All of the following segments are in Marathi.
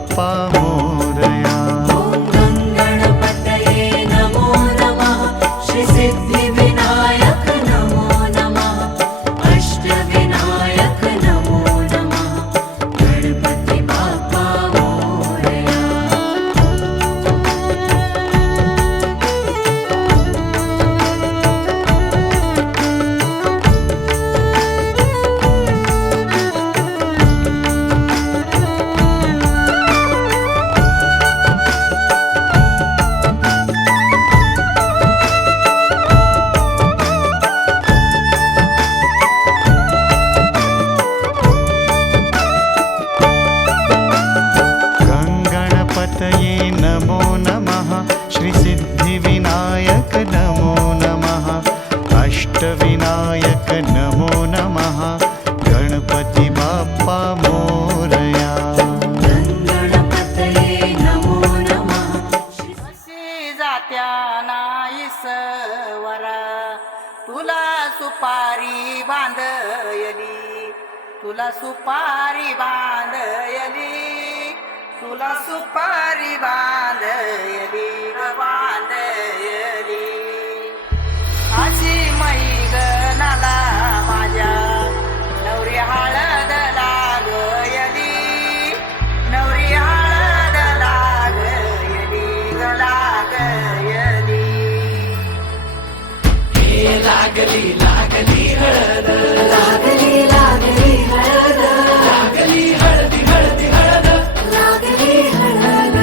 बाप्पा मोरया. ॐ गणपतये नमो नमः. श्री सिद्धिविनायक नमो नमः. अष्टविनायक नमो नमः. गणपती बाप्पा मोरया. गणपतये नमो नमः. श्री सिद्धिविनायक नमो नमः. अष्टविनायक नमो नमः. गणपती बाप्पा मोरया. गणपतये नमो नमः. अशी जात्या नाईसवरा तुला सुपारी बांधयली, तुला सुपारी बांधयली, तुला सुपारी बांधयली ग बांधयली. अशी मैगनाला माझ्या नवरी हळद लागयली, नवरी हळद लागयली ग लागयली. हे लागली लागली हळद, लागली लागली हळद, लागली हळदी हळदी हळद, लागली हळद,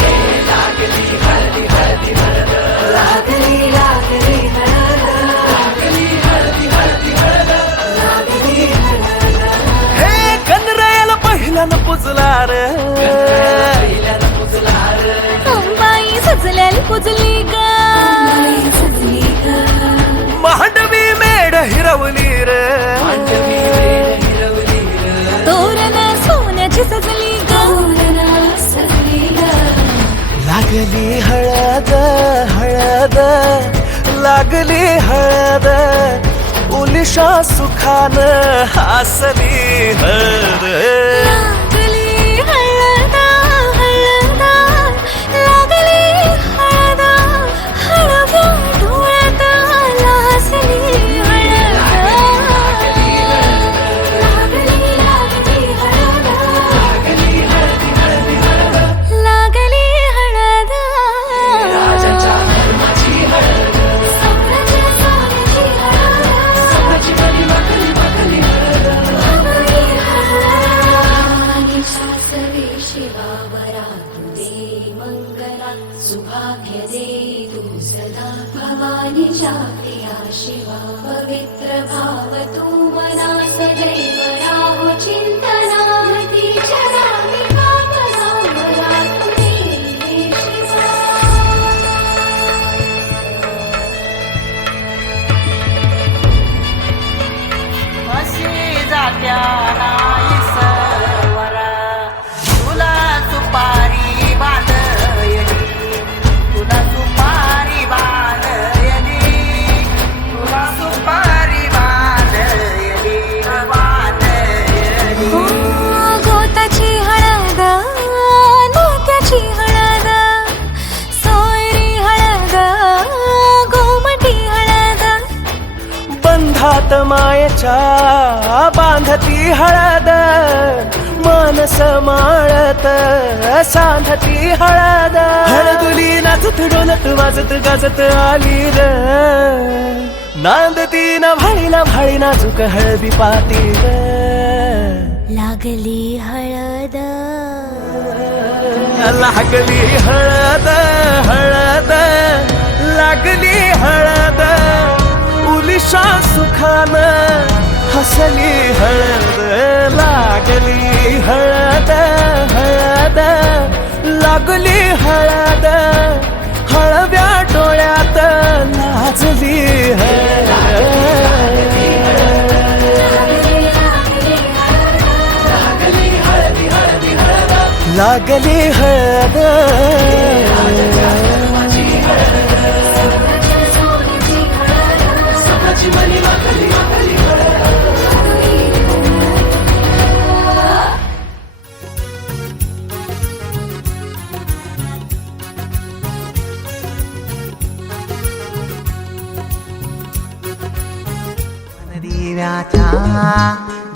हे लागली हळदी हळदी हळद, लागली लागली हळद, लागली हळदी हळदी हळद. लागली हळद. हे कनरायाला पहिल्यानं पुजला रे, पहिल्यानं पुजला रे, अंबाई सजल्याला पुजली ग, बाई सजली ग, मांडवी मेढ हिरवली रे, मांडवी वेल हिरवली रे, तोरण सोन्याची सजली ग, तोरणा सजली ग. लागली हळद हळद, लागली हळद, उलिशा सुखान हासली हळद. लागली हळद हळद, लागली हळद, हळव्या डोळ्यात लाजली हळद. लागली लागली हळद, लागली हळद. राजाच्या धर्माची हळद, सोन्याच्या सोन्याची हळद, सोन्याची बली वाकली वाकली हळद. लागली हळद. आणि शास्त्री शिवावरा तू दे मंगला, सुभाग्य दे तू सदा. भवानीच्या प्रिया शिवा पवित्र भाव तू मना सदैव राहो चिंतना. तीच्या नामी भावना मला तू दे शिवा. अशी जात्या नाईसवरा तुला सुपारी बांधयली, तुला सुपारी बांधयली, तुला सुपारी बांधयली ग बांधयली. गोताची हळद, नात्याची हळद, सोयरी हळद, गोमटी हळद, बंधात मायेच्या बांधती हळद, मानस माळत सांधती हळद. हळदुली नाचत डोलत वाजत गाजत आली र, नांदती ना भाळी नाजूक हळदी पाती र. लागली हळद. लागली हळद हळद, लागली हळद, उलिशा सुखान हसली हळद. लागली हळद हळद, लागली हळद, हळव्या डोळ्यात लाजली हळद. लागली हळद.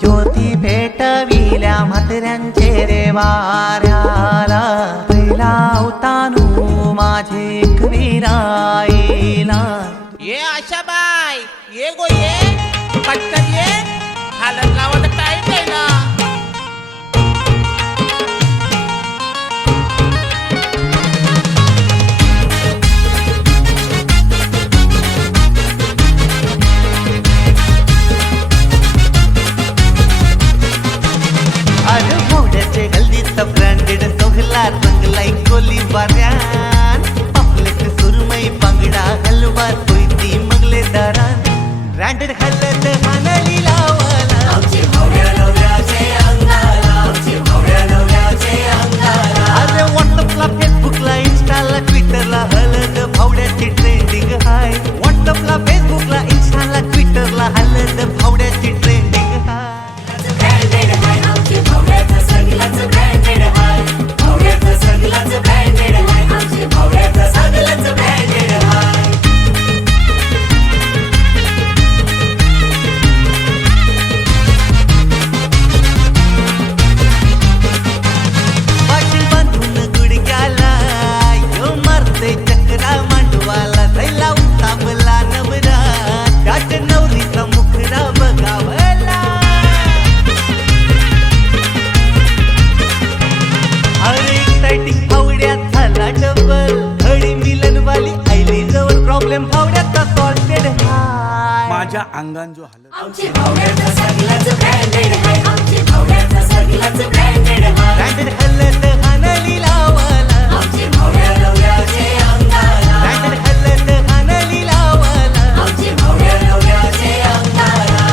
ज्योती भेटविल्या म्हाताऱ्यांचे रे वाऱ्याला पहिला उतानू माझे कवीराईला ये आशा बाय ये गो ये पटकन ये हालत लावायचा टाइम आहे ना. अरे भोवड्याचे हल्दीचा ब्रँडेड सोहला रंगलाई कोली वाऱ्यान पापलेट सुरमई बांगडा हलवा कोयती मंगले दारान ब्रँडेड हलत हानली लावाला आमची भावड्या नवऱ्याचे अंगाला, आमची भावड्या नवऱ्याचे अंगाला. अरे व्हॉट्सअपला फेसबुकला इंस्टाला ट्विटरला हलत भावड्याची ट्रेंडिंग हाय व्हॉट्सअपला फेसबुकला इंस्टाला ट्विटरला हलत भावड्याची ट्रेंडिंग हाय ब्रँडेड हाय आमची भावड्याचं सगळंच ब्रँडेड हाय, भावड्याचं सगळंच ब्रँडेड हाय, आमची भावड्याचं सगळंच ब्रँडेड हाय. पाठी बांधून गुडघ्याला यो मारते चक्रा मांडवाला थैला उताबला नवरा त्याच नवरीचा मुखरा बघावला अरे एक्साइटिंग फावड्यात झाला डबल घडी मिलनवाली आईली जवळ प्रॉब्लेम फावड्याचा सॉल्टेड हाय माझ्या अंगान जो हालत आमची भावड्याचं सगळंच ब्रँडेड हाय, आमची भावड्याचं सगळंच ब्रँडेड हाय. ब्रँडेड हल्लत हानली लावाला आमची भावड्या नवऱ्याचे अंगाला, ब्रँडेड हल्लत हानली लावाला आमची भावड्या नवऱ्याचे अंगाला.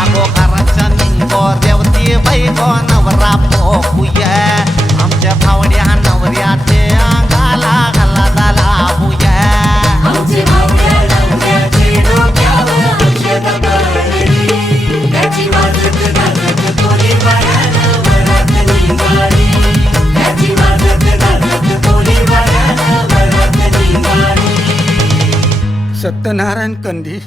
आगो घराच्या निंगो देवती बैगो नवरा पोपुया आमच्या भावड्या नवऱ्याचे अंगाला घाला झाला बुया आमची भावड्या नवऱ्याचे डोक्यावर औषध पडली, त्याची वाजत गाजत कोली वाऱ्यानं वरात निघाली, त्याची वाजत गाजत कोली वाऱ्यानं वरात निघाली. सत्यनारायण कंदी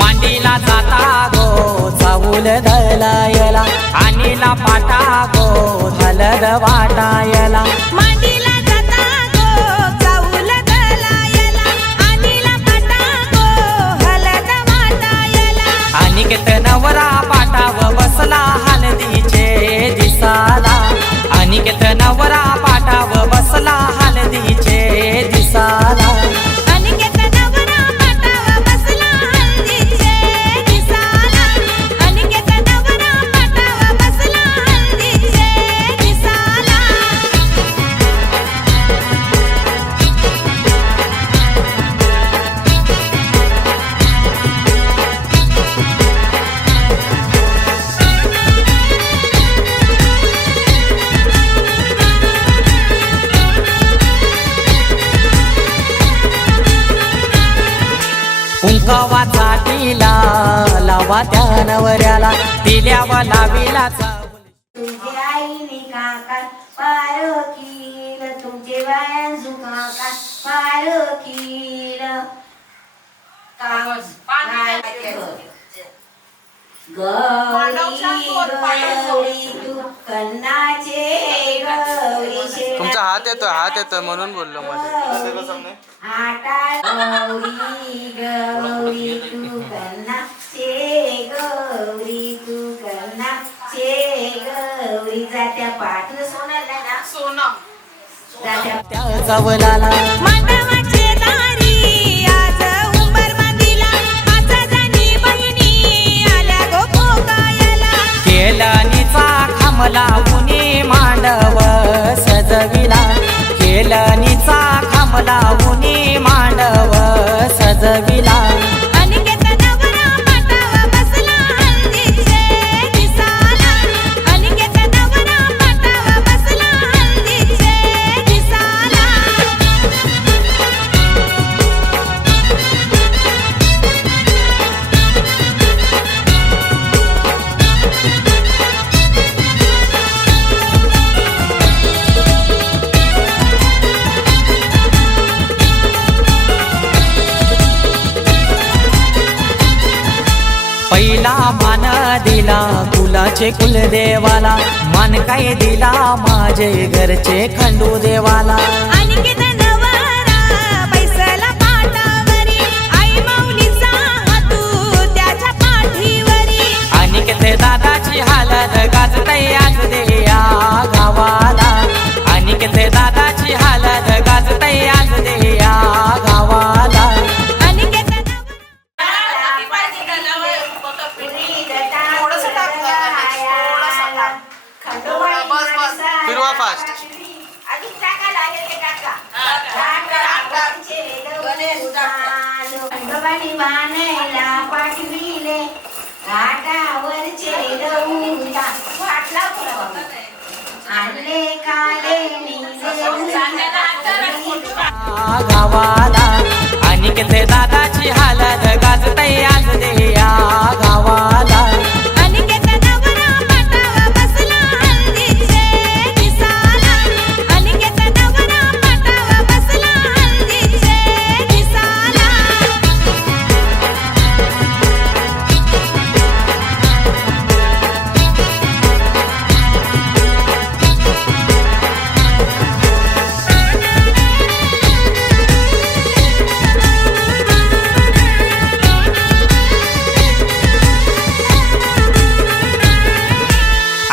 मांडीला जाता गो चाऊल दलायला आणीला पाटा गो हलद वाटायला मांडीला जाता गो चाऊल दलायला आणीला पाटा गो हलद वाटायला अनिकेत नवरा पाटाव बसला हलदीचे दिसाला अनिकेत नवरा पाटाव बसला हलदीचे दिसाला अनिकेत नवरा पाटाव बसला हल्दीचे दिसाला अनिकेत नवरा पाटाव बसला हल्दीचे दिसाला उंकवाचा टिला लावा त्या नवऱ्याला दिल्यावा लाविला तुमचे आईने काका पार किल तुमचे बायांसू काका पार किल गौरी तू कन्नाचे गौरी तुमचा हात येतोय म्हणून बोललो मध्ये. गौरी गौरी तू कन्नाचे गौरी तू कन्नाचे गौरी जात्या पाठ सोनाला ना जात्या त्या चवलाला मांडवाचे दारी आज उंबर मांदिला आता जाणी बहिणी आल्या गो पोकायला केलनीचा खांब लावून मांडव सजविला केलनीचा खांब आपला उनी मांडव सजविला अनिकेत नवरा पाटावर बसला हल्दीचे दिसाला अनिकेत नवरा पाटावर बसला हल्दीचे दिसाला पहिला मान दिला कुलाचे कुलदेवाला मान काय दिला माझे घरचे खंडू देवाला अनिकेत नवरा बैसला पाटावरी आई माऊलीचा हातू त्याच्या पाठीवरी अनिकेत दादाची हालत गाजतय आज दे या गावाला अनिकेत दादाची हालत गाजतय आज दे या गावाला अनिकेत फिरवा फास्ट खंडोबानी बाणायला पाठविले घाटावरचे रौदा वाटला आणले काले गावाला अनिकेत दादाची हालत गाजतय आज दे या गावाला अनिकेत नवरा पाटावर बसला हल्दीचे दिसाला अनिकेत नवरा पाटावर बसला हल्दीचे दिसाला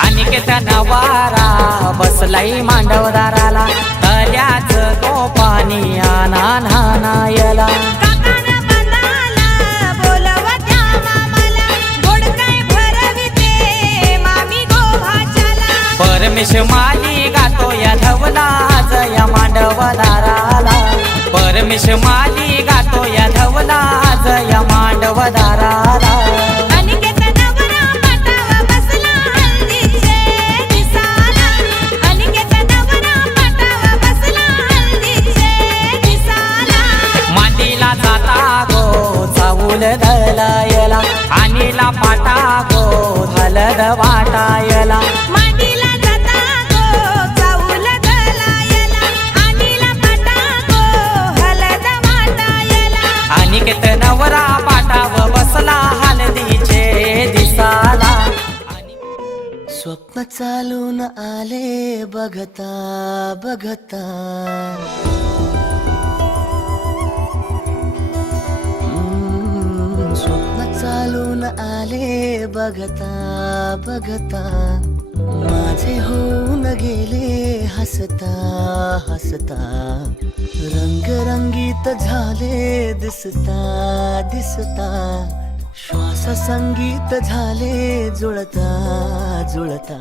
अनिकेत नवारा बसलाई मांडवदाराला तल्याच गोपानी आना नानायला काकाना बंदाला बोलवत्या मामाला गोड काय भरविते मामी गोभाच्याला परमेश माली गातो या धवला आज या मांडवदाराला परमेश माली गातो या धवला आज या मांडवदाराला अनिकेत नवरा पाटावर बसला हल्दीचे दिसाला अनिकेत नवरा पाटावर बसला हल्दीचे दिसाला मांडीला जाता गो चाऊल धलायला आणीला पाटा गो हलद वाटायला मांडीला जाता गो चाऊल धलायला अनिला पाटा गो हलद वाटायला अनिकेत नवरा पाटाव बसला हलदीचे दिसाला स्वप्न चालून आले बघता बघता स्वप्न चालून आले बघता बघता माझे होऊन गेले हसता हसता रंगरंगीत झाले दिसता दिसता श्वास संगीत झाले जुळता जुळता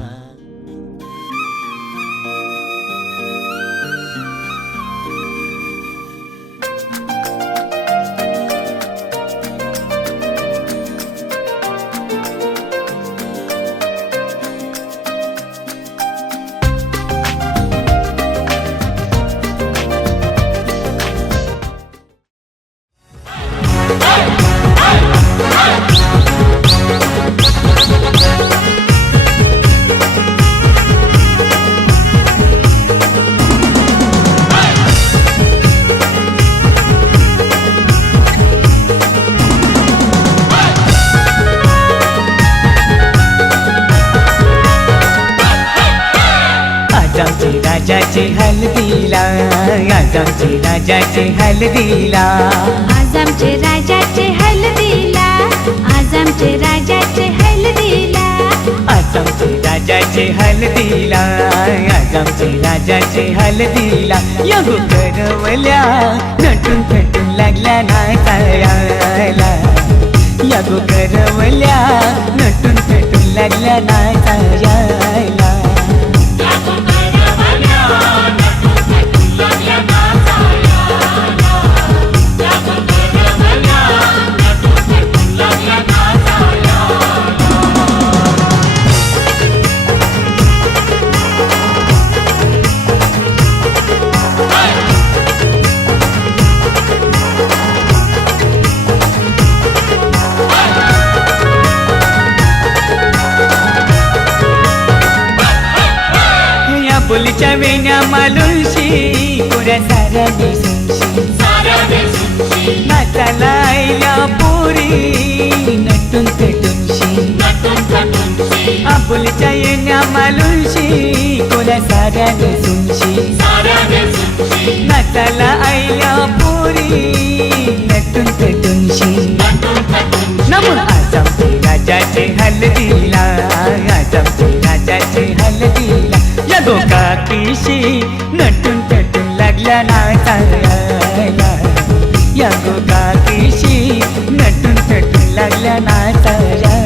राजाचे हल्दीला आज आमचे राजाचे हल्दीला आज आमचे राजाचे हल्दीला आज आमचे राजाचे हल्दीला आज आमचे राजाचे हल्दीला आज आमचे राजाचे हल्दीला यगो करवल्या नटून थटून लागल्या नाचायला यगो करवल्या नटून थटून लागल्या नाचायला आबोलीच्या वेण्या मालुंशी कोऱ्या साऱ्या दिसूनशी नाचाला आईल्या पोरी नटून पेटूनशी आबोलीच्या येण्या मालुंशी कोऱ्या साऱ्या दिसूनशी नाचाला आईल्या पोरी नटून पेटूनशी नमून आज आमचे राजाचे हलदीला आज आमचे राजाचे हलदीला या गोकाकीशी नटून पेटून लागल्या नाचायला या गोकाकीशी नटून पेटून लागल्या नाचायला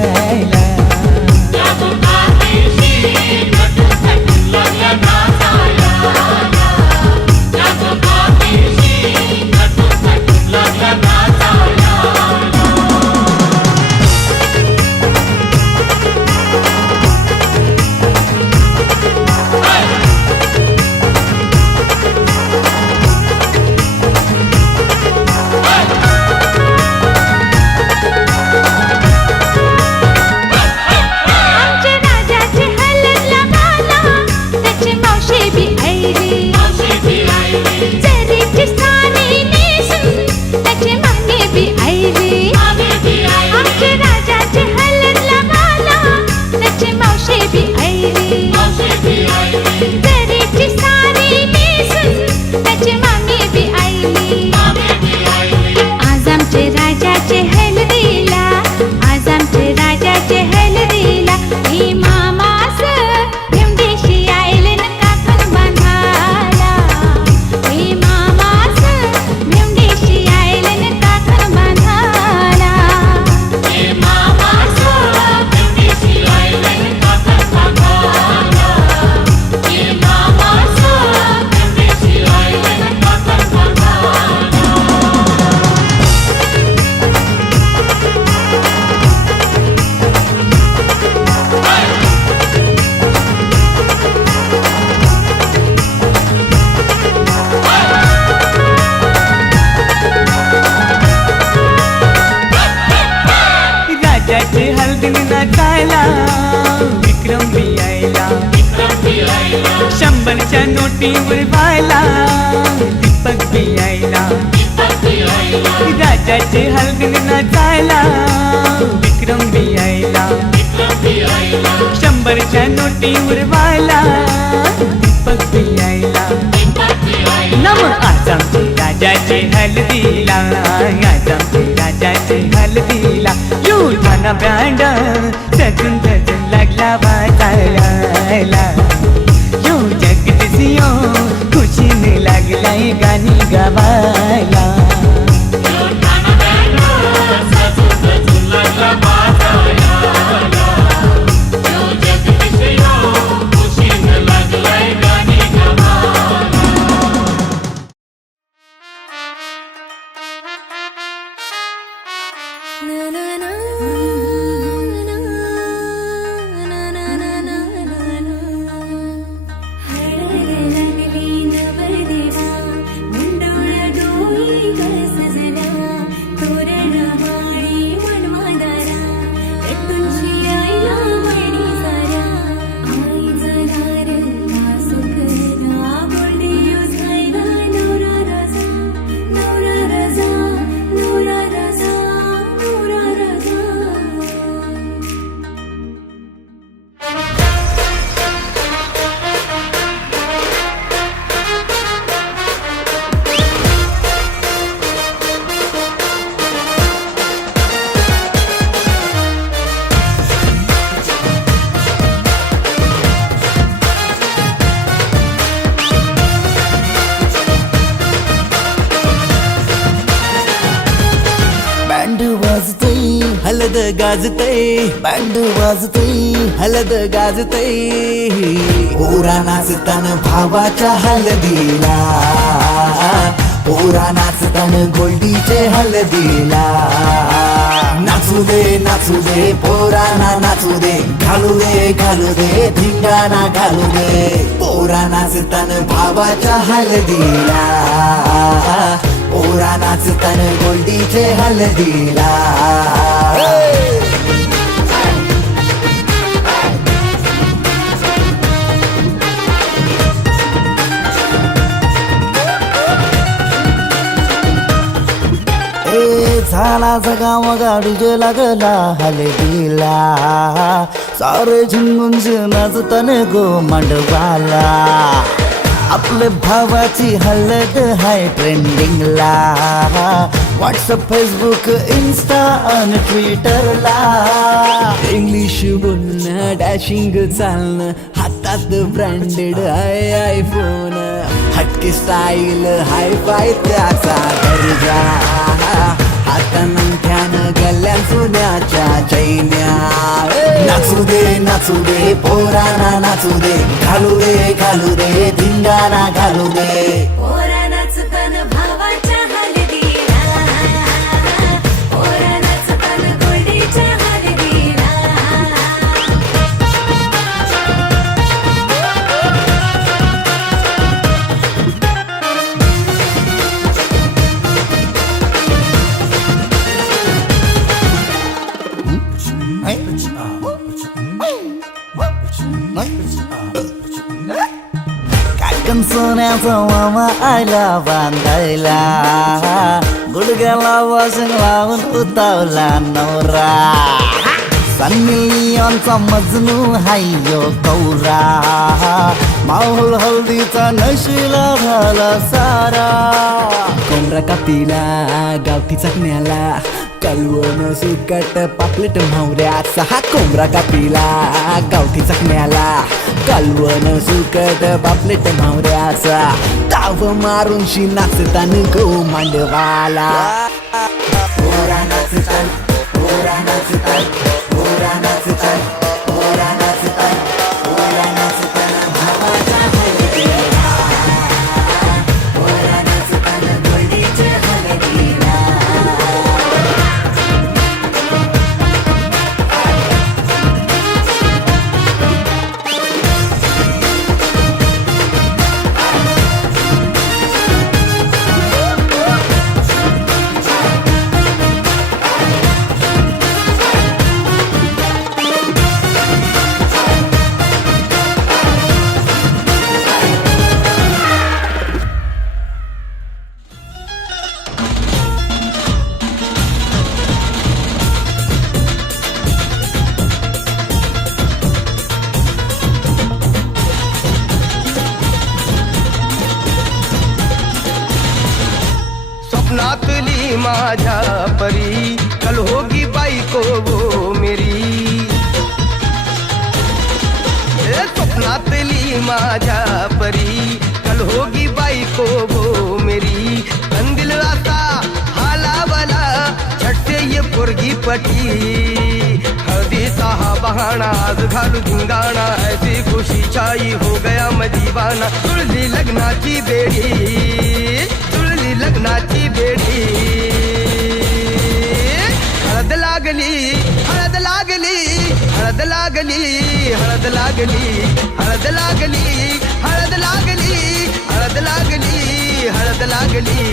नाचायला विक्रम बी आयला 100च्या नोटीवर व्हायला दीपक बी आयला राजाचे हलगीने नाचायला विक्रम बी आयला 100च्या नोटीवर व्हायला दीपक बी आयला नम आज आमचे राजाचे हलदीला आज आमचे राजाचे हलदीला युठाना ब्रँड सजून सजून लागला वाचायला यो जगदीसियो खुशीने लागलाय गाणी गावायला हलद गाजतय बँड वाजतय हलद गाजतय पोरा नाचतान भावाच्या हलदीला पोरा नाचतान गोल्डीचे हलदीला नाचू दे पोराना नाचू दे घालू दे धिंगाणा घालू दे पोरा नाचतान भावाच्या हलदीला पोरा नाचतान गोल्डीचे हलदीला झाला जगा मगा डीजे लागला हलदीला सारे झुंगुंज नाचताना गो मांडवाला आपल्या भावाची हलद हाय ट्रेंडिंगला व्हॉट्सअप फेसबुक इन्स्टा आणि ट्विटरला इंग्लिश बोलणं डॅशिंग चालणं हातात ब्रँडेड आहे आयफोन हटके स्टाईल हाय फाय त्याचा दर्जा हातानं गल्ल्या सोन्याच्या चैन्या नाचू दे पोरांना नाचू दे घालू दे धिंगाणा घालू दे पोरा नाचताना भावाच्या हलदीला पोरा नाचताना गोडीच्या हलदीला काकण सोन्याचा मामा आयला बांधायला गुडघ्याला वाशिंग लावून उतावला नवरा सन्नी लिओनचा मजनू हायो कौरा माहोल हल्दीचा नशीला झाला सारा कोंबरा कापीला गावठी चकण्याला कालवण सुकट पापलेट म्हावऱ्याचा हा कोंबरा कापीला गावठी चकण्याला कालवण सुकट पापलेट म्हावऱ्याचा ताव मारून शी नाचतान गो मांडवाला पोरा नाचतान पोरा नाचतान पोरा नाचतान पोरा नाचतान पोरा नाचतान भावाच्या हलदीला पोरा नाचतान गोडीच्या हलदीला स्वप्नातली माझ्या परी कल होगी बायको वो मेरी स्वप्नातली माझ्या परी कल होगी बायको वो मेरी कंदिल रास्ता हालावला छट्टे ये पोरगी पटी हळदी सहा बहाना आज घालू धिंगाणा ऐसी खुशी छाई हो गया मैं दीवाना तुळली लग्नाची बेडी लग्नाची बेडी हळद लागली हळद लागली हळद लागली हळद लागली हळद लागली हळद लागली हळद लागली हळद लागली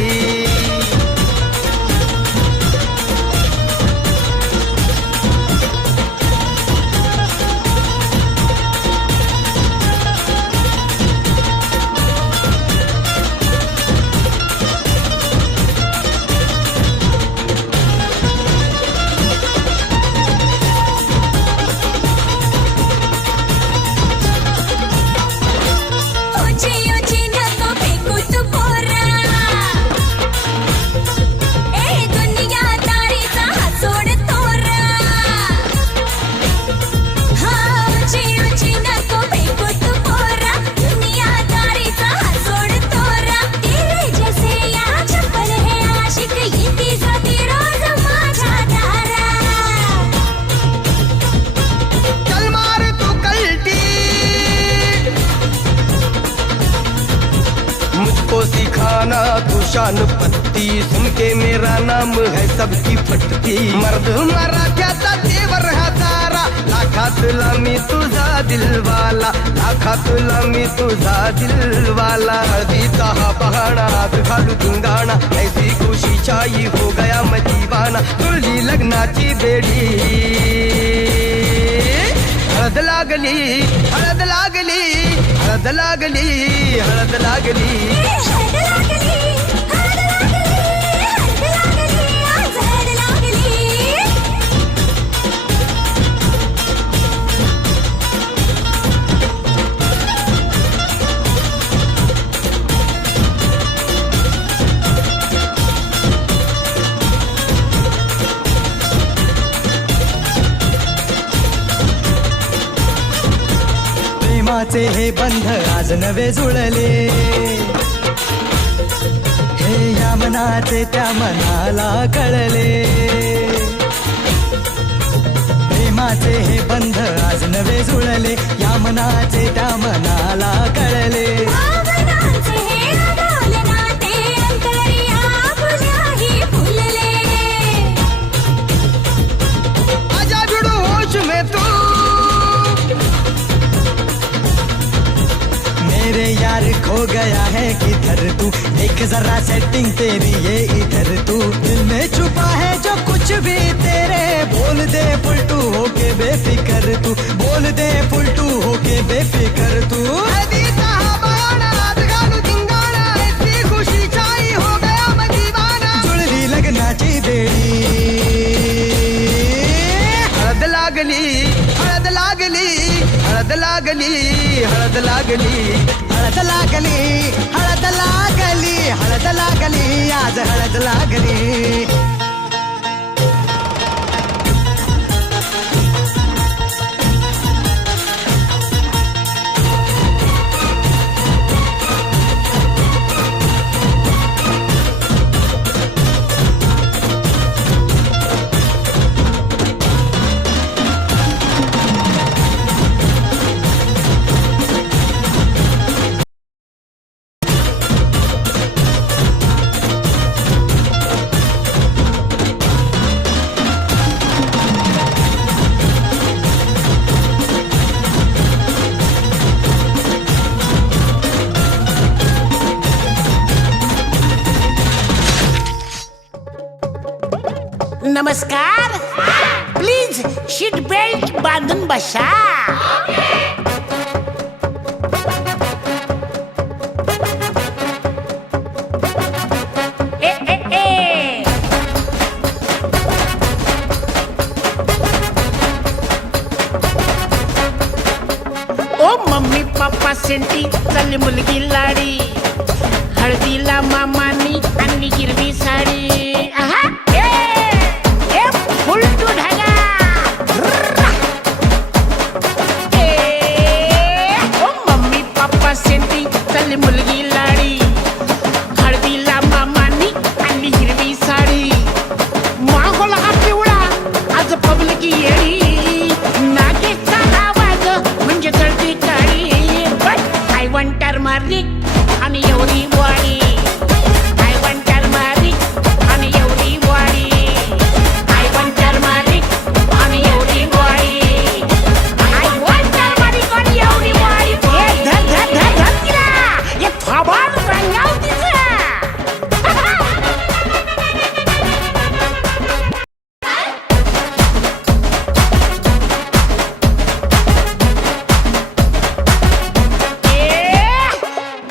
सिखाना तू शान पत्ती सुन के मेरा नाम है सबकी फटती मर्द मराठ्याचा देवर हजारा लाखातला मी तुझा दिलवाला लाखातला मी तुझा दिलवाला हळदीचा हा बहाणा आज घालू धिंगाणा ऐसी खुशी छाई हो गया मैं दीवाना तुझी लग्नाची बेडी हळद लागली हळद लागली हळद लागली हळद लागली प्रेमाचे हे बंध आज नवे जुळले, हे या मनाचे त्या मनाला कळले. प्रेमाचे हे बंध आज नवे जुळले, या मनाचे त्या मनाला कळले. भावनांचे हे अडवले नाते अंतरी आपुल्याही फुलले. आजा जुडू होश में तू, मेरे यार खो गया है किधर तू, देख जरा सेटिंग तेरी ये इधर तू. दिल में छुपा है जो कुछ भी तेरे, बोल दे फुलटू होके बेफिकर तू, बोल दे फुलटू होके बेफिकर तू. खुशी चाही हो गया मैं दीवाना, जुळली लग्नाची बेडी. हळद लागली, हळद लागली, हळद लागली, हळद लागली, हळद लागली, हळद लागली, हळद लागली, आज हळद लागली. नमस्कार, प्लीज सीट बेल्ट बांधून बसा. ओ मम्मी पप्पा सेंटी चालली मुलगी लाडी, हळदीला मामानी आणली हिरवी साडी. आहा, ए फुल टू ढगा. ओ मम्मी पप्पा सेंटी चालली मुलगी लाडी, हळदीला मामानी आणली हिरवी साडी. मागोला हा पिवळा आज पब्लिक येडी, नागेचा आवाज म्हणजे चढती काळी. बट आय वॉन्ट टर्मरिक आणि एवढी वाडी, आय वॉन्ट टर्मरिक आणि एवढी वाडी, आय वॉन्ट टर्मरिक आणि एवढी वाडी, आय वॉन्ट टर्मरिक आणि एवढी वाडी. हे धर धर धर धर तिला, हे थोबाड रंगाव तिचं.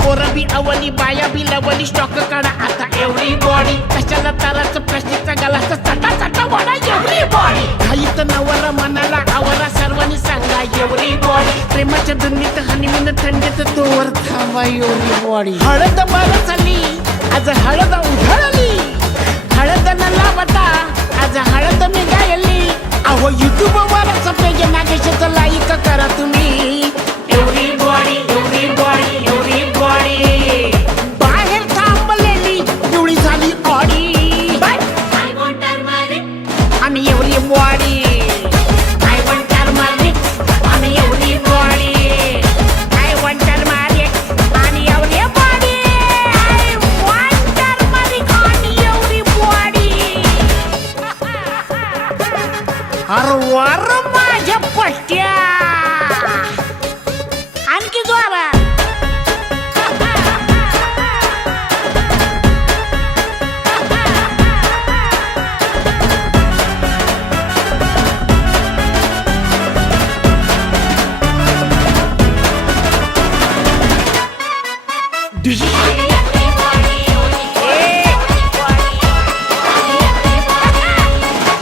पोरबी अवली बाया बी लवली, स्टॉक काढा आता एवढी बॉडी. कशाला ताराचं प्लास्टिकचा गलास चटा चटा वाडा एवढी बॉडी. घाईत नवरा मनाला आवरा सर्वांनी सांगा एवढी बॉडी. प्रेमाच्या धुंदीत हनीमून थंडीत तोवर थांबा एवढी बॉडी. हळद बरं झाली आज हळद उधळली, हळद न लावता आज हळद मी गायली. अहो युट्यूब वरच पेज नागेशचं लाईक करा तुम्ही. एवढी बॉडी, एवढी बॉडी, एवढी बॉडी. बाहेर थांबलेली एवढी झाली ऑडी, आणि एवढी बॉडी. आय वॉन्ट टर्मरिक आणि एवढी बॉडी, आय वॉन्ट टर्मरिक आणि एवढी बॉडी, आय वॉन्ट टर्मरिक आणि एवढी बॉडी. अरे वर माझ्या पट्ट्या, आणखी जोरात.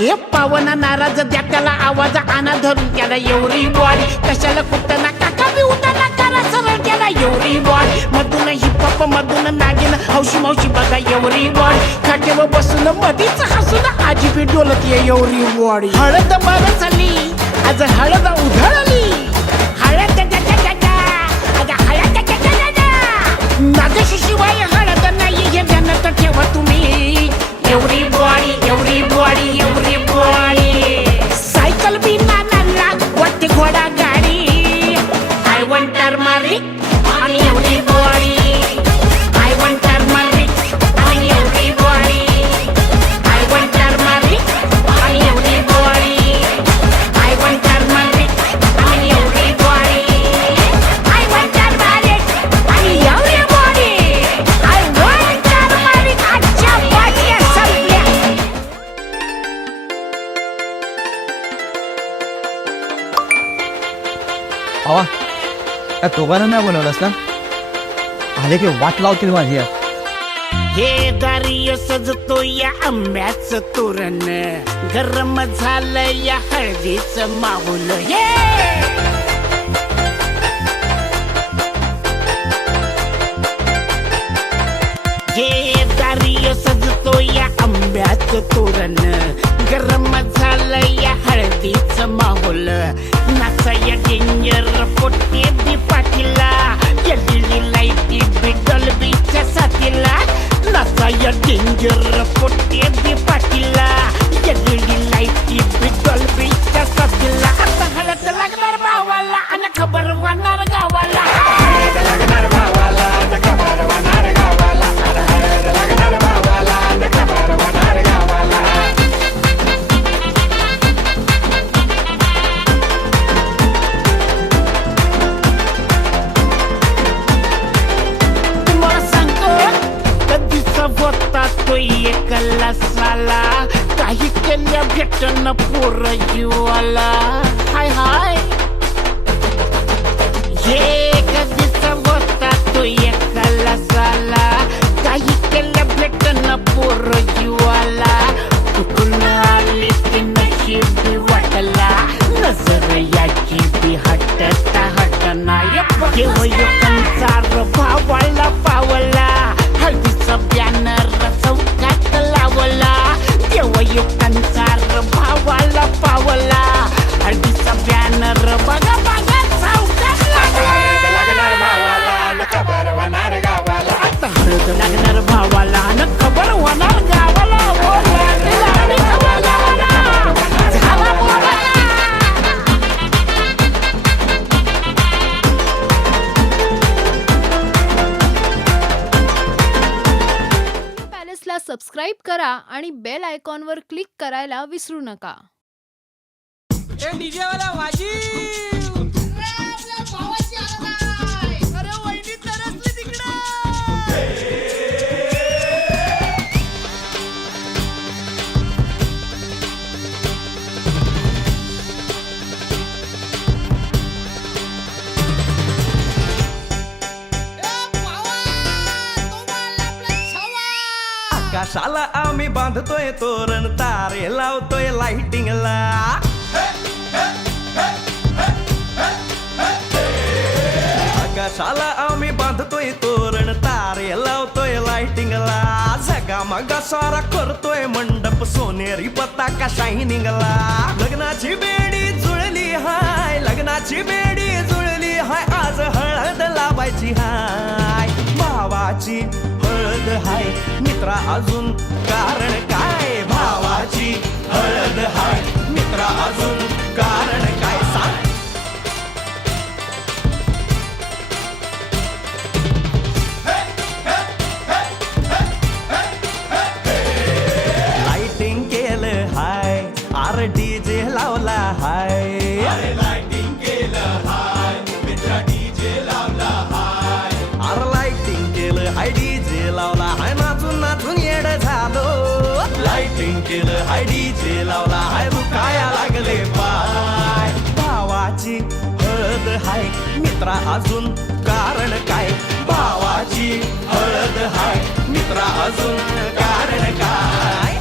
हे पावना नाराज द्या त्याला आवाज आणा धरून त्याला एवढी बॉडी. कशाला कुठं ना काका बी उताना करा सरळ त्याला एवढी बॉडी. मधून हिपहॉप मधून नागिन हौशी मावशी बघा एवढी बॉडी. खाटेवर बसून मधीच हसून आजी बी डोलत ये एवढी बॉडी. हळद बरं झाली आज हळद उधळली, हळद want turmeric on everybody. I want turmeric on everybody. I want turmeric on everybody. I want turmeric on everybody. I want turmeric on everybody. I want turmeric आजच्या बाटल्या संपल्या. अवा या दोघांना नाही बोलवलंस ना आले की वाट लावतील माझी यार. हे दारिय सजतो या आंब्याचं तोरण गरम झालं या हळदीचं माऊल. हे दारिय सजतो या आंब्याचं तोरण गरम झालं या हळदीचं माहोल. नाचाया डेंजर पोटे बी पाठीला एलईडी लाईटी बी डॉल्बीच्या साथीला. नाचाया डेंजर पोटे बी पाठीला एलईडी लाईटी बी डॉल्बीच्या साथीला. आता हळद लागणार भावाला आणि खबर होणार गावाला. हळद लागणार भावाला आणि खबर होणार गावाला. हळद लागणार भावाला आणि खबर होणार गावाला. तुम्हाला सांगतो कधीचा होता तो एकला साला काही केल्या भेटन पोर जीवाला. हाय हाय हे कधीचा होता तो एकला साला काही केल्या भेटन पोर जीवाला. कुठून आली ती नशीबी वाटला नजर याची बी हटता हटना. कंचार भावाला पावला हळदीचा बॅनर चौकात लावला. देवयुक्तांचार भावाला पावला हळदीचा बॅनर बघा बघा चौकात लागला. आता हळद लागणार भावाला न खबर होणार गावाला. झाला बोला. पॅलेसला सबस्क्राईब करा आणि बेल आयकॉनवर क्लिक करायला विसरू नका. आकाशाला आम्ही बांधतोय तोरण तारे लावतोय लाइटिंगला. आकाशाला आम्ही बांधतोय तोरण तारे लावतोय लाइटिंगला. झगामगा सारा करतोय मंडप सोनेरी पताका शायनिंगला. लग्नाची बेडी जुळली हाय लग्नाची बेडी जुळली हाय आज हळद लावायची हाय. भावाची हळद हाय मित्रा अजून कारण काय. भावाची हळद हाय मित्रा अजून कारण काय सांग. लाइटिंग केलं हाय आर डीजे लावला हाय. लाइटिंग केलं हाय मित्रा डीजे लावला हाय. आर लाइटिंग केलं हाय डीजे लावला हाय नाचून नाचून येड झालो. लाइटिंग केलं हाय डीजे लावला हाय दुखाया लागले पाय. भावाची हळद हाय मित्रा अजून कारण काय. भावाची हळद हाय मित्रा अजून कारण काय.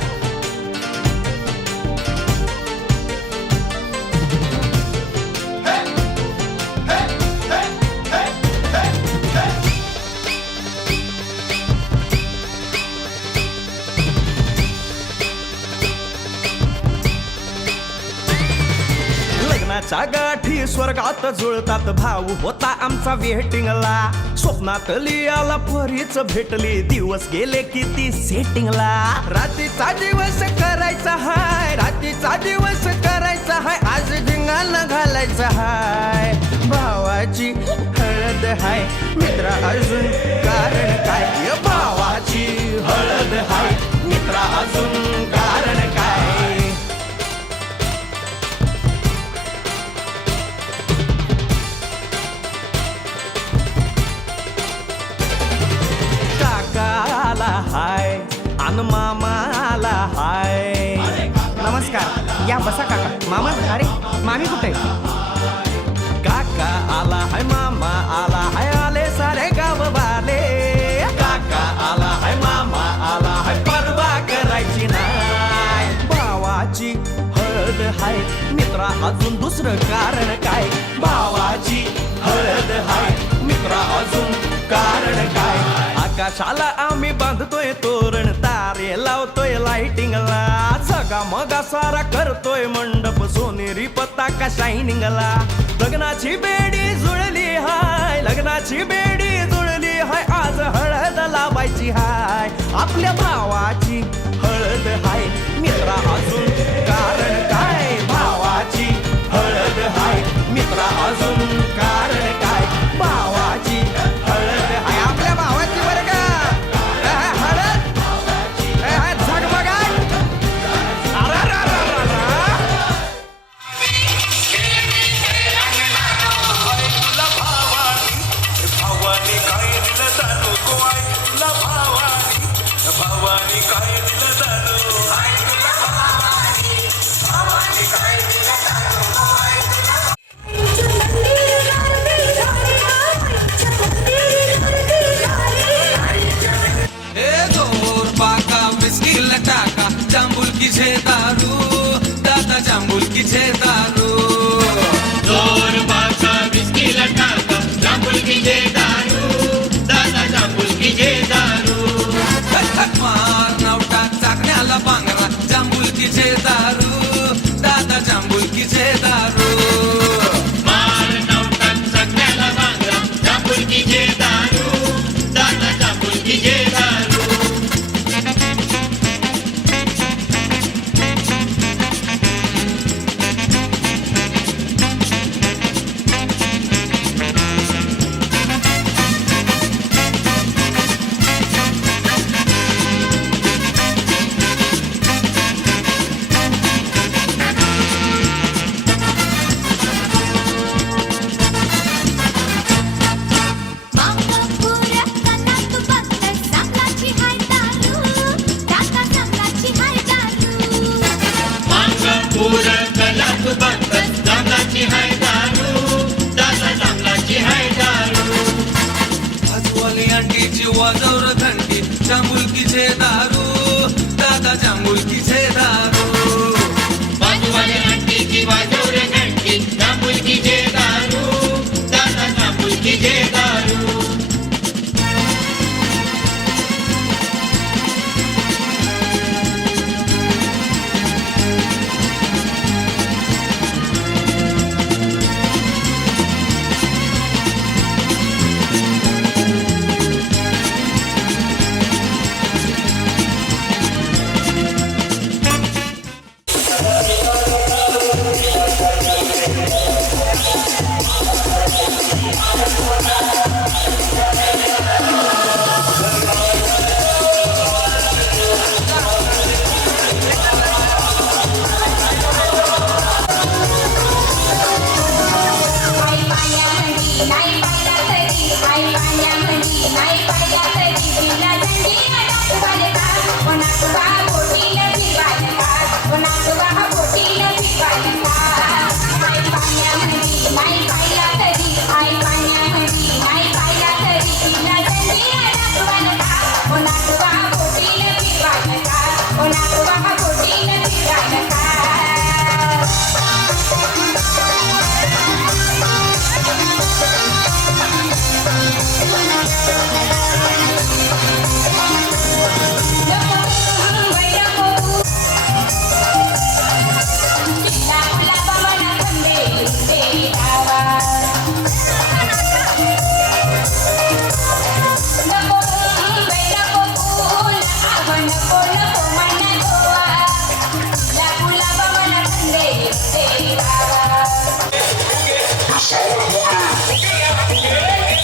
लग्नाच्या गाठी स्वर्गात जुळतात भाऊ होता आमचा वेटिंगला. स्वप्नात लियाला परीच भेटली दिवस गेले किती सेटिंगला. रात्रीचा दिवस करायचा हाय रात्रीचा दिवस करायचा हाय आज धिंगाणा घालायचा हाय. भावाची हाय मित्रा अजून कारण काय भावाची हळद हाय मित्रा अजून कारण काय काकाला हाय अन मामाला हाय नमस्कार या बसा काका मामा अरे मामी कुठे काका आला हाय मामा आला हाय आले सारे गाव वाले काका आला हाय मामा आला हाय परवा करायची नाय भावाची हळद हाय मित्रा अजून दुसरं कारण काय भावाची हळद हाय मित्रा अजून कारण काय आकाशाला आम्ही बांधतोय तोरण तारे लावतोय लाइटिंगला सगा मगा सारा करतोय मंडप सोनेरी पताका शायनिंगला लग्नाची बेडी जुळली हाय लग्नाची बेडी जुळली हाय आज हळद लावायची हाय आपल्या भावाची हळद हाय मित्रा अजून कारण काय भावाची हळद हाय मित्रा अजून कारण काय भावाची हळद हाय आपल्या भावाची बरं का हळद झगमगाट भावानी काय दिलं जाणू गोवाय तुला भावानी काय दिलं जाणू आई तुला भावानी काय दिलं जाणू गोवाय जोर पाका बिस्किल टाका जांबुल की छे दारू दादा जांबुल की छे दारू जोर पाका बिस्किल टाका जांबुल की जे दारू दादा जांबुल की जे दारू मार नवटा चाकण्याला बांगरा जांबुल की छे दारू दादा जांबुल की छे दारू मार नवटन सगळ्याला बांगरा जांबुल की जे दारू दादा जांबुल की जे दारू वाजवर घंटी जांबुल की छे दारू दादा जांबुल की छे दारू बाजूवाले आंटीची वाजव रे घंटी जांबुल की जे दारू दादा जांबुल की जे दारू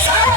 Sorry.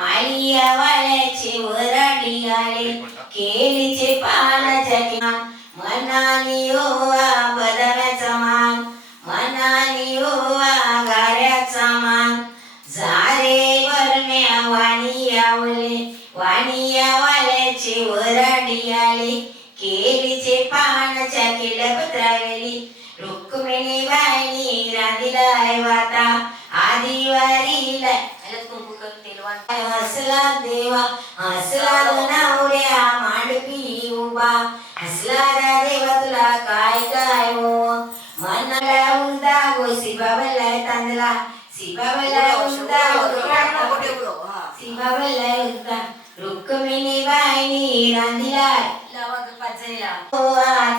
मालिया वाल्याचे वराडी आले केळीचे पानाच्या किनार मनाली ओवा बदाम्याचा मान मनाली ओवा गाऱ्याचा मान झारे वरम्या वाणिया वाल्याचे वराडी आले केळीचे पानाच्या केल्या पत्रावेली रुक्मिणी बाईनी रांधीला वाता आदिवारीला हसला देवा हसला नवऱ्या मांडवी उभा हसला देवा तुला काय काय हो मनाला उलदा गो शिबाबला तांदला शिबाबला उलदा शिबाबला उलदा रुक्मिणी बाईनी रांधीला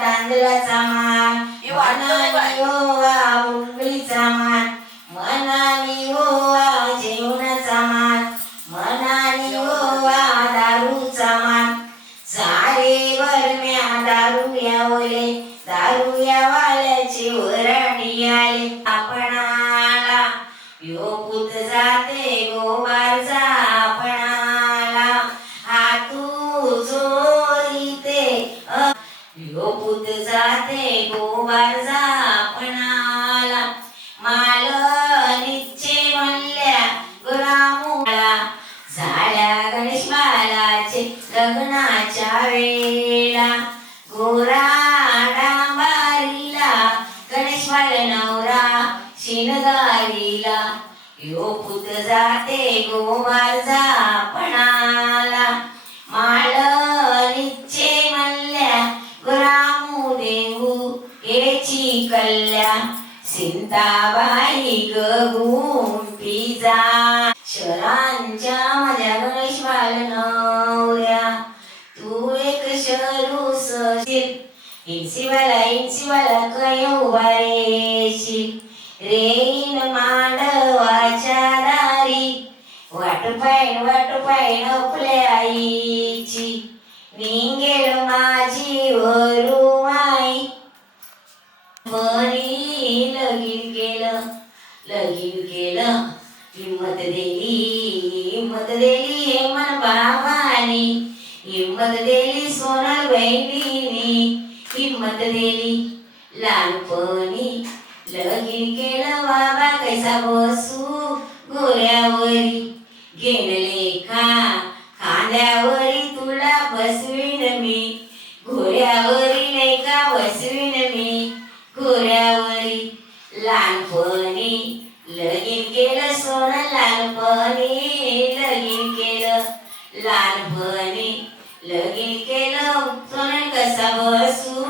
तांदळाचा मान मनानी ओवा उंगलीचा मान मनानी ओवा जेवणाचा मान मनानी ओवा दारूचा मान सारे वरम्या दारू या वाल्याचे वराडी आले आपणाला यो पुत जाते गोबारचा आपणाला हातू जोरीते यो पुत जाते गोबारचा आपणाला माल निश्चय म्हणल्या गुरामुळा झाल्या गणेश बालाचे लग्नाच्या वेळा गोरा डांबारीला गणेश बाल नवरा शिनगारीला यो पुत जाते गोबारचा आपणाला माळ निश्चय म्हणल्या गुरामू देऊ याची कल्ल्या सिंताबाई गुंपी जा शरांच्या माझ्या गणेश बाल नवऱ्या तू एक शरू सशील इंसीवाला कय उभारेशील रेन मांडवाच्या दारी वाट पायण आपल्या आईची निंगेल माझी वरू आई बरी लगीन केलं हिम्मत दिली हे मन बाबानी हिम्मत दिली सोनल बहिणीनी हिम्मत दिली लहानपणी लगीन केलं बाबा कैसा बसू गोऱ्यावरी गेले खांद्यावरी तुला बसवीन मी घोड्यावरी लेका बसवीन मी घोड्यावरी लहानपणी लगीन केलं सोनं लहानपणी लगीन केलं लहानपणी लगीन केलं सोनं कसा बसू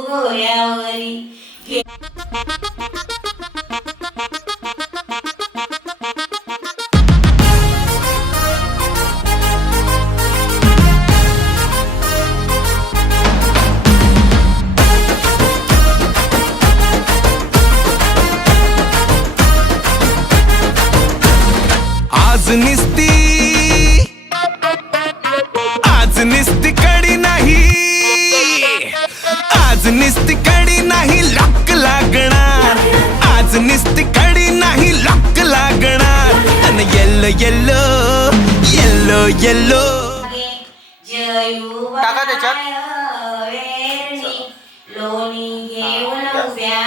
घोड्यावरी आज निस्ती कडी नाही आज निस्ती कडी नाही लॉक लागणार आज निस्ती कडी नाही लॉक लागणार आणि येल्लो येल्लो येल्लो येल्लो टाका त्याच्यात लोणी घेऊन उभ्या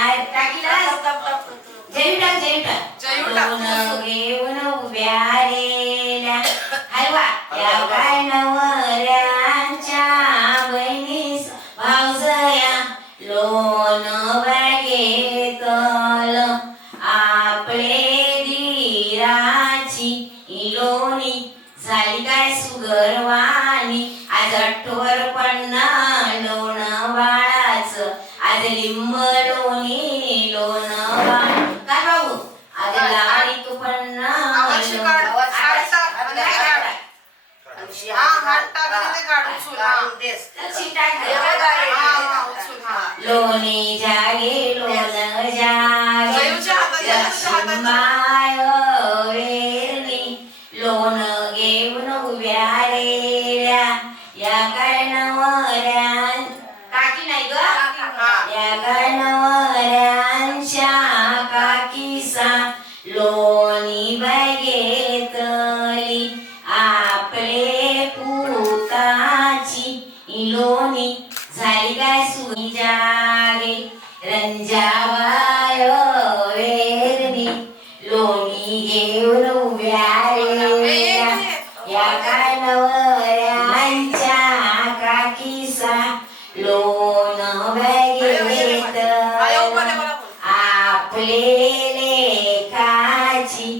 घेऊन उभ्या रेल्या हलवा या काय नवऱ्यांच्या बहिणीस भावजया लोण बॅगेतल आपले धीराची लोणी झाली काय सुगरवाणी आज अठ्ठवर पन्ना लोण बाळाच आज लिंब लोणी लोण बाळ काय भाऊ आज लाडीक पन्ना लोणी जागे लोण जागे लक्ष्मीबाई वेरणी लोण घेऊन उभ्या रेल्या या काय नवऱ्यां काकी नाही ग या काय नवऱ्यांच्या काकीसा लोणी बाई घेतली या काय नवऱ्यांच्या काकीसा लोन बॅगेत आपले लेकाची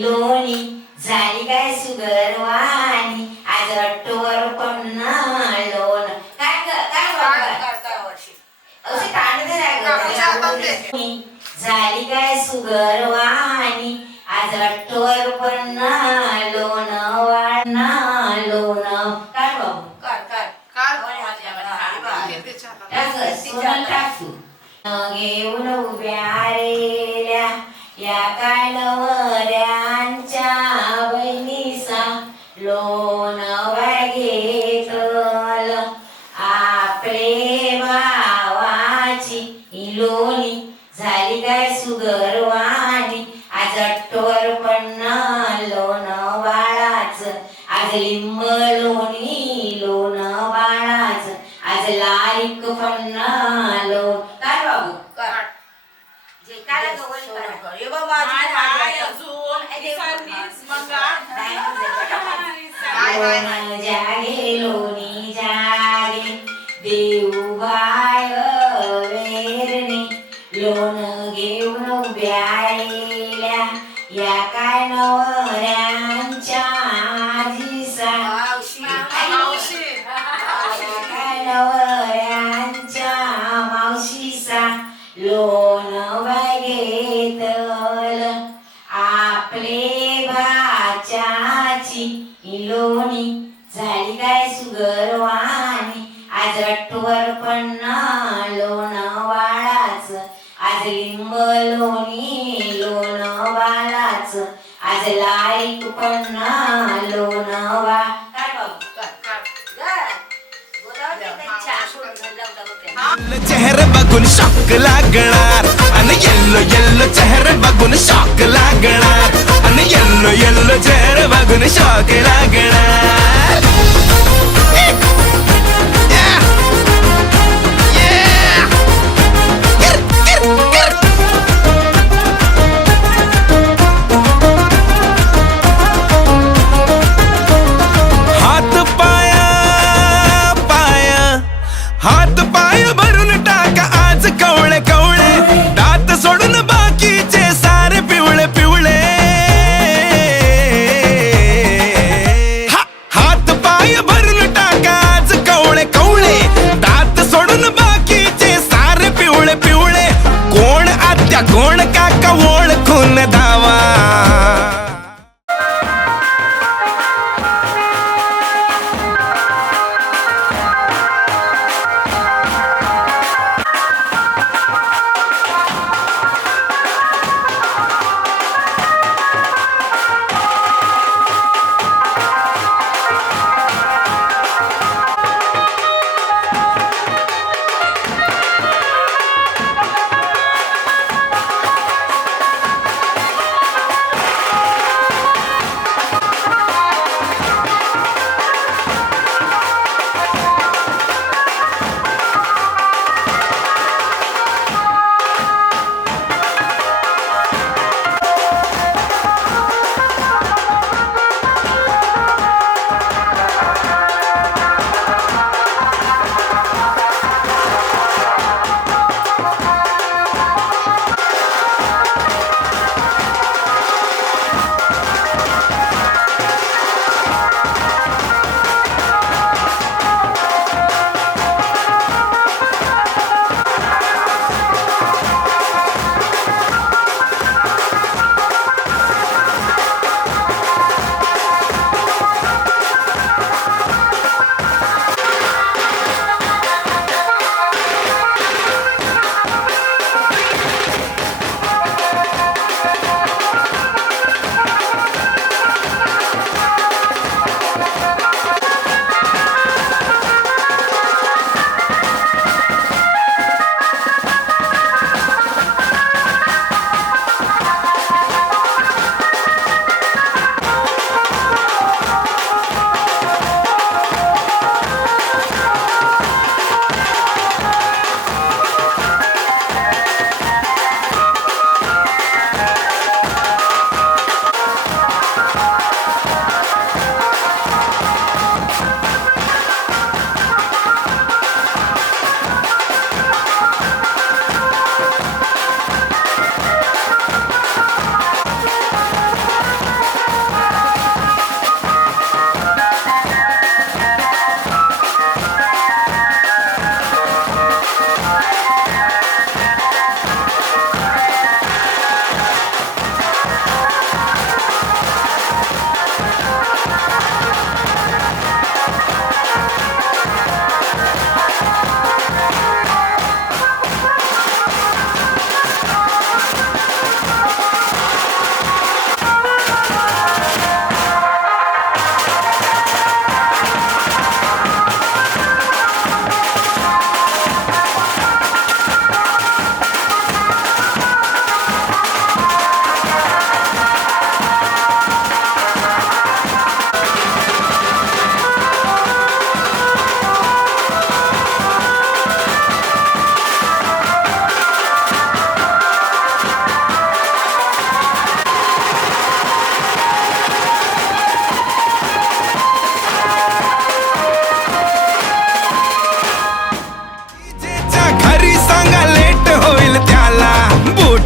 लोणी झाली काय सुगरवाणी आज अट्टोवर पन्ना लोन झाली काय सुगरवाणी आज अट्टोवर पन्ना लोन वाढना लोन काय बाबू घेऊन उभ्या रेल्या या काय नवऱ्यांच्या बहिणीसा लोन घेतल आपले भावाची लोणी झाली काय सुगरवाणी आज अट्टोवर पन्ना लोन बाळाच आज लिंब लोणी लोन बाळाच आज लाईक पन्ना लोन काय बाबू जागे लोणी जागे देऊ बाय वेरणे लोन घेऊन उभ्यालेल्या या काय नवऱ्यांच्या आजीसा काय नवऱ्यांच्या मावशीसा लोन घेतल आपले भाच्याची लोणी झाली काय सुगरवाणी आज अट्टोवर पन्ना लोन वाळाच आज लिंब लोणी लोन बाळाच आज लाईक पन्ना लोन वा चेहरे बघून शॉक लागणार आणि येल्लो येल्लो चेहरे बघून शॉक लागणार आणि येल्लो येल्लो चेहरे बघून शॉक लागणार हात पाया पाया हात पाय भरून टाका आज कवळे कवळे दात सोडून बाकीचे सारे पिवळे पिवळे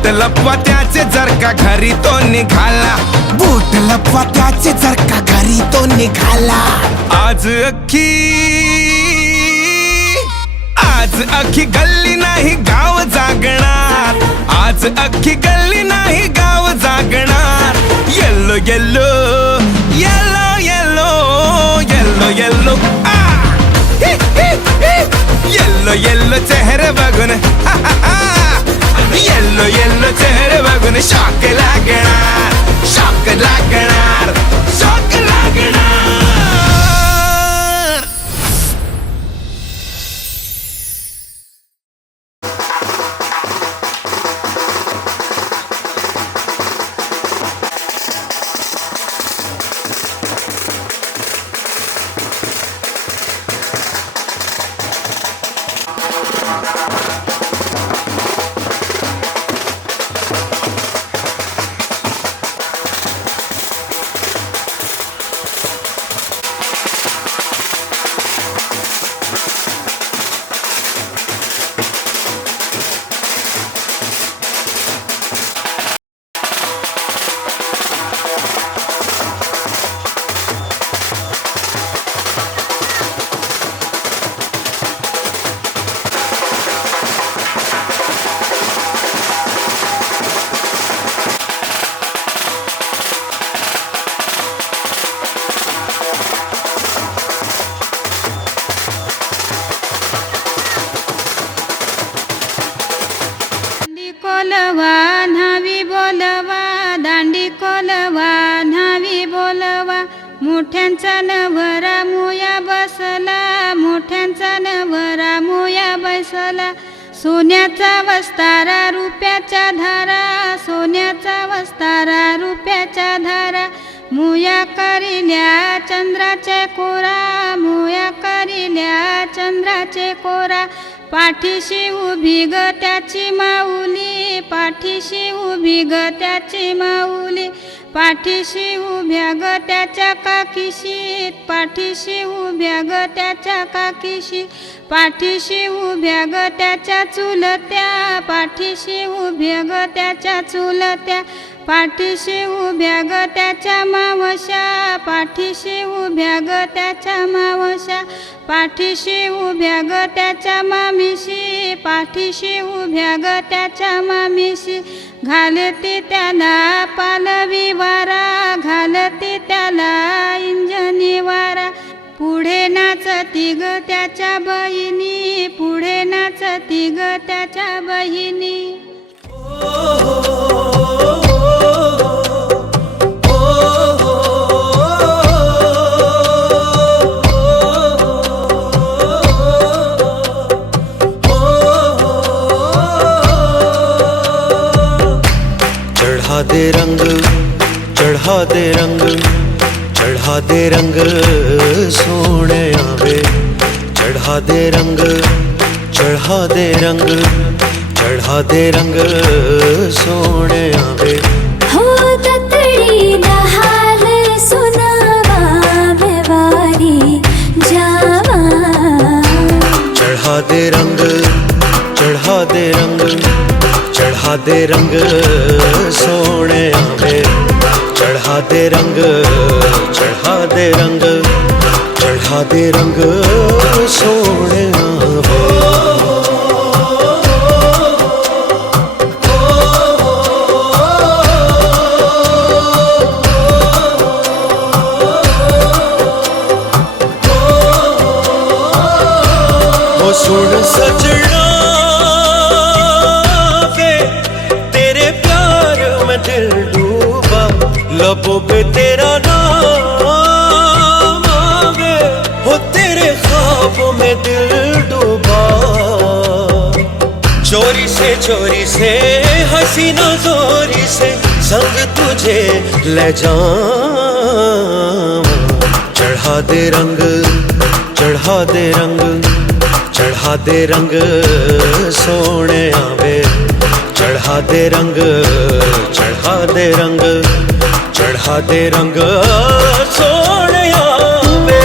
बूट लपवा त्याचे जर का घरी तो निघाला, बूट लपवा त्याचे जर का घरी तो निघाला. आज अख्खी गल्ली नाही गाव जागणार, आज अख्खी गल्ली नाही गाव जागणार. Yellow yellow yellow yellow yellow yellow yellow yellow चेहरे बघून येल्लो येल्लो चेहरे बघून शॉक लागणार, शॉक लागणार, शॉक लागणार. कोलवा न्हावी बोलवा, दांडी कोलवा न्हावी बोलवा. मोठ्यांचा नवरा मुया बसला, मोठ्यांचा नवरा मुया बसला. सोन्याचा वस्तारा रुपयाच्या धारा, सोन्याचा वस्तारा रुपयाच्या धारा. मुया करिल्या चंद्राचे कोरा, मुया करिल्या चंद्राचे कोरा. पाठीशी उभी ग त्याची माऊली, पाठीशी उभी ग त्याची माऊली. पाठीशी उभ्या ग त्याच्या काकीशी, पाठीशी उभ्या ग त्याच्या काकीशी. पाठीशी उभ्या ग त्याच्या चुलत्या, पाठीशी उभ्या ग त्याच्या चुलत्या. पाठीशी उभ्या ग त्याच्या मावश्या, पाठीशी उभ्या ग त्याच्या मावश्या. पाठीशी उभ्या ग त्याच्या मामीशी, पाठीशी उभ्या ग त्याच्या मामीशी. घालती त्याला पालवी वारा, घालती त्याला इंजनी वारा. पुढे नाचती ग त्याच्या बहिणी, पुढे नाचती ग त्याच्या बहिणी. चढ़ा दे रंग, चढ़ा दे रंग, चढ़ा दे रंग सोने आवे. चढ़ा दे रंग, चढ़ा दे रंग, चढ़ा दे रंग सोने आवे. हो ततडी हाल सुनावा बेवारी जावा. चढ़ा दे रंग, चढ़ा दे रंग, चढ़ा दे रंग सोने आवे. चढ़ा दे रंग, चढ़ा दे रंग, चढ़ा दे रंग सोने आवे. ओ सुन सजना वे तेरे प्यार में दिल डूबा. लबों पे तेरा नाम आवे, हो तेरे ख्वाबों में दिल डूबा. चोरी से हसीना जोरी से संग तुझे ले जाऊं. चढ़ा दे रंग, चढ़ा दे रंग, चढ़ा दे रंग सोने आवे. चढ़ा दे रंग, चढ़ा दे रंग, चढ़ा दे रंग सोने आवे.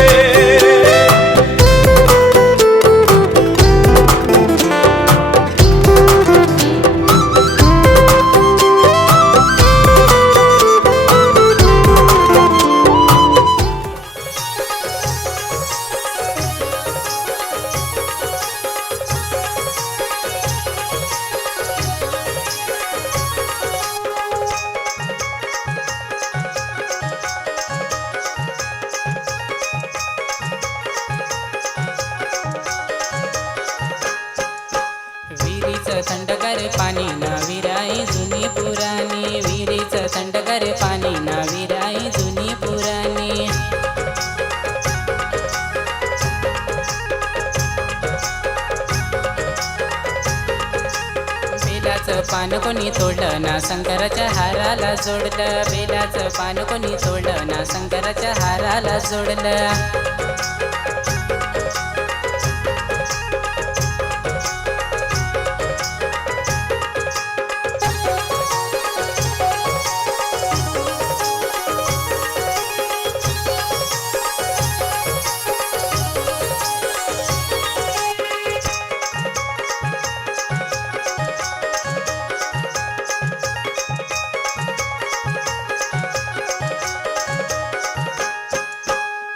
थंडगार पाणी ना विराई जुनी पुराणी विहिरीचं थंडगार पाणी ना विराई जुनी पुराणी बेलाचं पान कोणी तोडलं ना शंकराच्या हाराला जोडलं बेलाचं पान कोणी तोडलं ना शंकराच्या हाराला जोडलं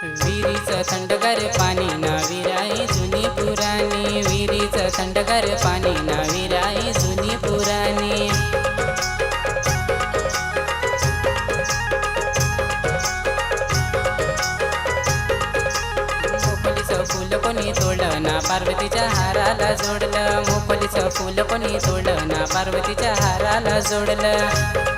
विहिरीचं थंडगार पाणी ना विराई जुनी पुराणी विहिरीचं थंडगार पाणी ना विराई जुनी पुराणी मोफलीचं फुल कोणी तोडलं ना पार्वतीच्या हाराला जोडलं मोफलीचं फुल कोणी तोडलं ना पार्वतीच्या हाराला जोडलं